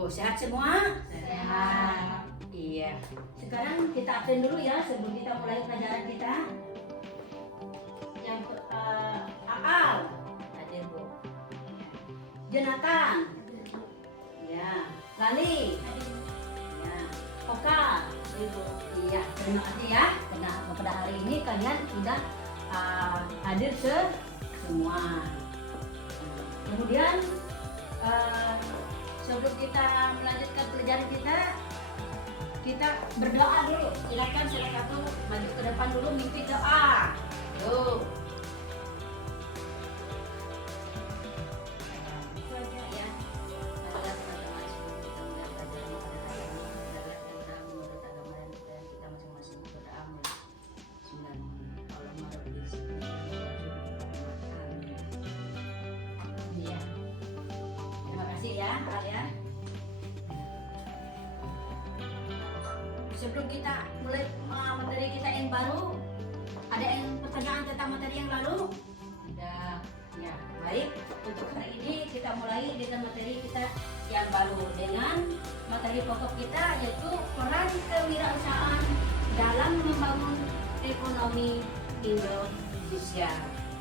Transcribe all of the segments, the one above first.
Bagus. Sehat semua? Sehat. Iya. Sekarang kita absen dulu ya sebelum kita mulai pelajaran kita. Yang Aal. Hadir, Bu. Jonathan. Ya. Lali. Ya. Oka. Ibu. Iya. Terima kasih ya. Karena pada hari ini kalian sudah hadir semua. Kemudian sebelum kita melanjutkan pelajaran kita berdoa dulu. Silakan salah satu maju ke depan dulu mimpi doa. Tuh. Itu aja ya. Adalah teman-teman sebelum kita mulai pelajaran pada hari ini, kita lihat tentang menurut agama dan kita masing-masing berdoa mulai. Iya. Terima kasih ya, Al ya. Sebelum kita mulai materi kita yang baru, ada yang pertanyaan tentang materi yang lalu? Ada. Ya, baik. Untuk hari ini kita mulai dengan materi kita yang baru dengan materi pokok kita yaitu peran kewirausahaan dalam membangun ekonomi Indonesia.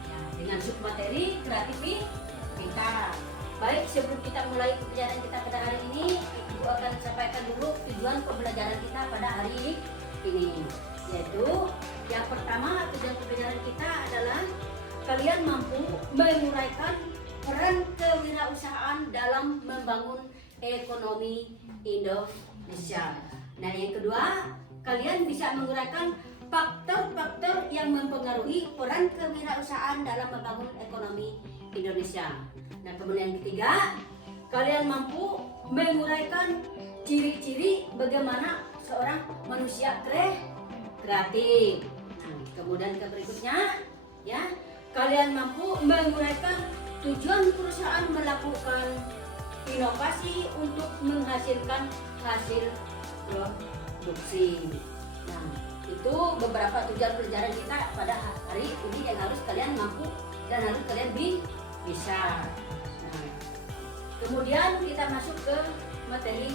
Ya, dengan submateri kreativitas. Baik, sebelum kita mulai pelajaran kita pada hari ini, Ibu akan sampaikan dulu tujuan pembelajaran kita pada hari ini. Yaitu yang pertama, tujuan pembelajaran kita adalah kalian mampu menguraikan peran kewirausahaan dalam membangun ekonomi Indonesia. Nah, yang kedua, kalian bisa menguraikan faktor-faktor yang mempengaruhi peran kewirausahaan dalam membangun ekonomi Indonesia. Nah, kemudian yang ketiga, kalian mampu menguraikan ciri-ciri bagaimana seorang manusia kreatif. Nah, kemudian ke berikutnya, ya, kalian mampu menguraikan tujuan perusahaan melakukan inovasi untuk menghasilkan hasil produksi. Nah, itu beberapa tujuan pelajaran kita pada hari ini yang harus kalian mampu dan harus kalian bisa. Nah, kemudian kita masuk ke materi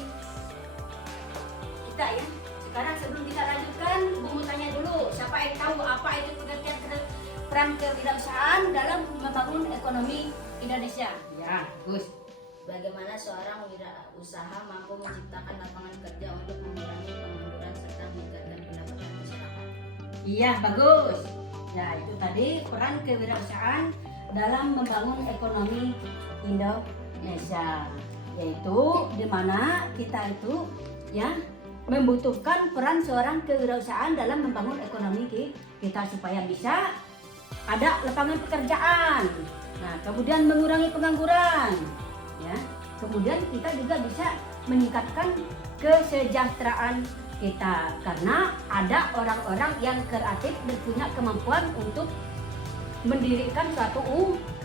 kita ya. Sekarang sebelum kita lanjutkan, mau tanya dulu, siapa yang tahu apa itu pengertian peran kewirausahaan dalam membangun ekonomi Indonesia? Ya, Gus. Bagaimana seorang wirausaha mampu menciptakan lapangan kerja untuk mengurangi pengangguran serta meningkatkan pendapatan masyarakat? Iya, bagus. Ya, itu tadi peran kewirausahaan dalam membangun ekonomi Indonesia, yaitu di mana kita itu ya membutuhkan peran seorang kewirausahaan dalam membangun ekonomi kita supaya bisa ada lapangan pekerjaan. Nah, kemudian mengurangi pengangguran. Ya, kemudian kita juga bisa meningkatkan kesejahteraan kita karena ada orang-orang yang kreatif dan punya kemampuan untuk mendirikan suatu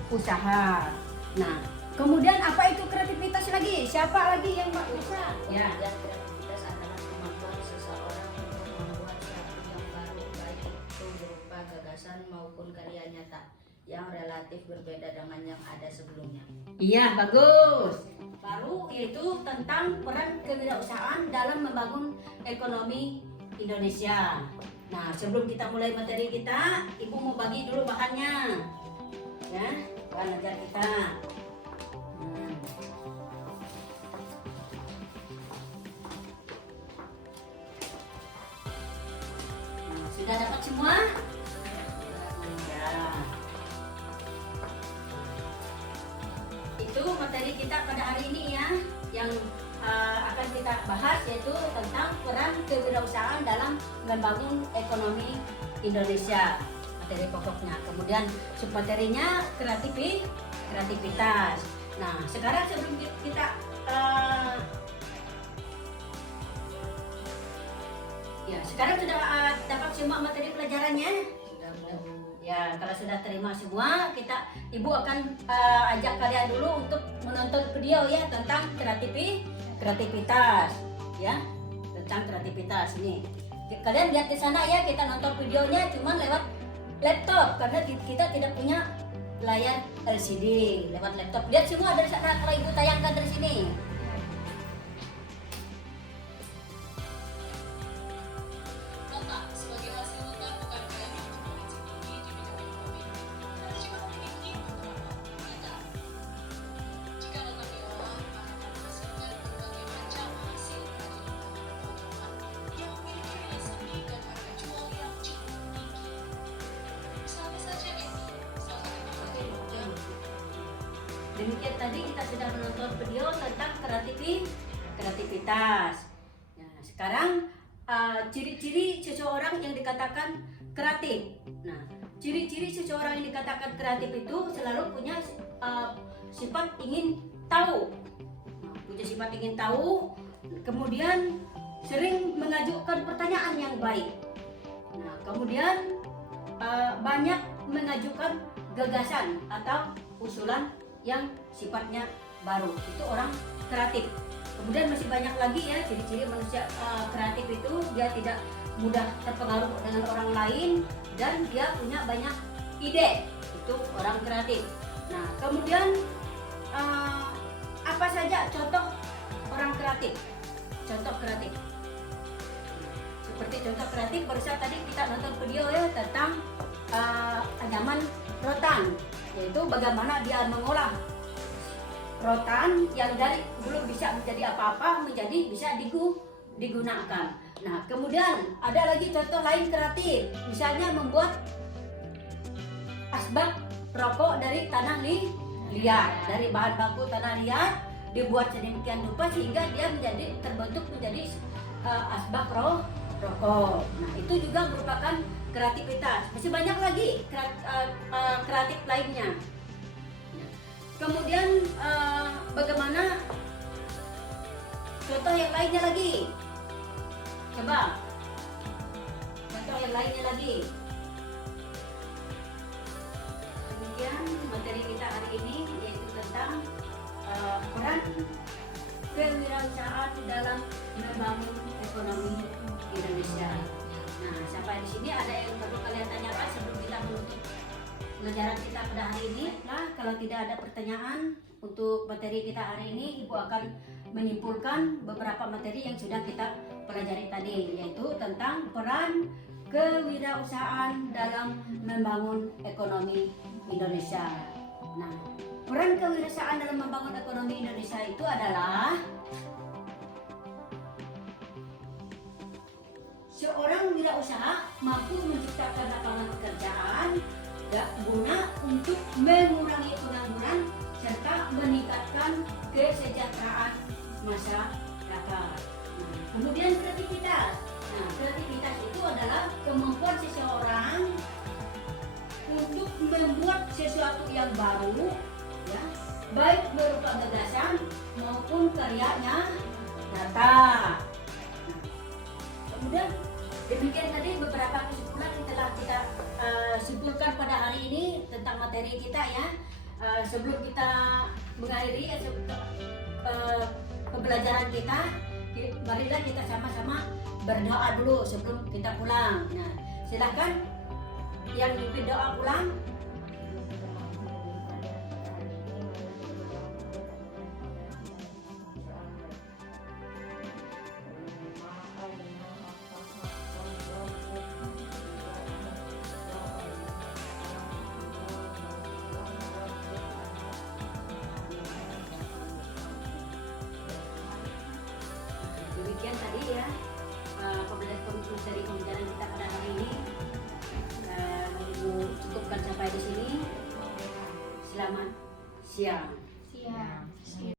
usaha. Nah, kemudian apa itu kreativitas lagi? Siapa lagi yang bisa? Ya, Yang kreativitas adalah kemampuan seseorang untuk membuat sesuatu yang baru, baik itu berupa gagasan maupun karya nyata yang relatif berbeda dengan yang ada sebelumnya. iya, bagus. Baru yaitu tentang peran kewirausahaan dalam membangun ekonomi Indonesia. Nah, sebelum kita mulai materi kita, Ibu mau bagi dulu bahannya. Ya, bahan ajar kita. Nah, sudah dapat semua? Ya. Itu materi kita pada hari ini ya, yang akan kita bahas yaitu tentang peran kewirausahaan dalam membangun ekonomi Indonesia, materi pokoknya. Kemudian submaterinya kreativitas. Nah, sekarang sebelum kita ya, sekarang sudah dapat semua materi pelajarannya. Sudah, Bu. Ya, kalau sudah terima semua, Ibu akan ajak kalian dulu untuk menonton video ya tentang kreativitas, ya, tentang kreativitas ini. Kalian lihat di sana ya, kita nonton videonya cuma lewat laptop karena kita tidak punya layar LCD, lewat laptop. Lihat semua dari sana kalau Ibu tayangkan dari sini. Demikian tadi kita sudah menonton video tentang kreativitas. Nah, sekarang ciri-ciri seseorang yang dikatakan kreatif. Nah, ciri-ciri seseorang yang dikatakan kreatif itu selalu punya sifat ingin tahu. Nah, punya sifat ingin tahu, kemudian sering mengajukan pertanyaan yang baik. Nah, kemudian banyak mengajukan gagasan atau usulan yang sifatnya baru. Itu orang kreatif. Kemudian masih banyak lagi ya ciri-ciri manusia kreatif itu, dia tidak mudah terpengaruh dengan orang lain dan dia punya banyak ide. Itu orang kreatif. Nah, kemudian apa saja contoh orang kreatif? Contoh kreatif. Seperti contoh kreatif barusan tadi kita nonton video ya tentang anyaman rotan, yaitu bagaimana dia mengolah rotan yang dari belum bisa menjadi apa-apa menjadi bisa digunakan. Nah, kemudian ada lagi contoh lain kreatif, misalnya membuat asbak rokok dari tanah liat, dari bahan baku tanah liat dibuat sedemikian rupa sehingga dia terbentuk menjadi asbak rokok. Nah, itu juga merupakan kreativitas. Masih banyak lagi kreatif lainnya. Kemudian bagaimana contoh yang lainnya lagi? Coba contoh yang lainnya lagi. Demikian materi kita hari ini, yaitu tentang peran kewirausahaan dalam membangun ekonomi Indonesia. Nah, sampai di sini ada yang perlu kalian tanyakan sebelum kita menutup pelajaran kita pada hari ini? Nah, kalau tidak ada pertanyaan untuk materi kita hari ini, Ibu akan menyimpulkan beberapa materi yang sudah kita pelajari tadi, yaitu tentang peran kewirausahaan dalam membangun ekonomi Indonesia. Nah, peran kewirausahaan dalam membangun ekonomi Indonesia itu adalah seorang wirausaha mampu menciptakan lapangan pekerjaan guna untuk mengurangi pengangguran serta meningkatkan kesejahteraan masyarakat. Kemudian kreativitas. Nah, kreativitas itu adalah kemampuan seseorang untuk membuat sesuatu yang baru, ya, baik berupa gagasan maupun karyanya nyata. Kemudian demikian tadi beberapa kesimpulan yang telah kita simpulkan pada hari ini tentang materi kita ya. Sebelum kita mengakhiri pembelajaran kita, marilah kita sama-sama berdoa dulu sebelum kita pulang. Nah, silakan yang mimpin doa pulang. Demikian tadi ya pembelajaran kita pada hari ini. Ibu cukupkan sampai di sini. Selamat siang.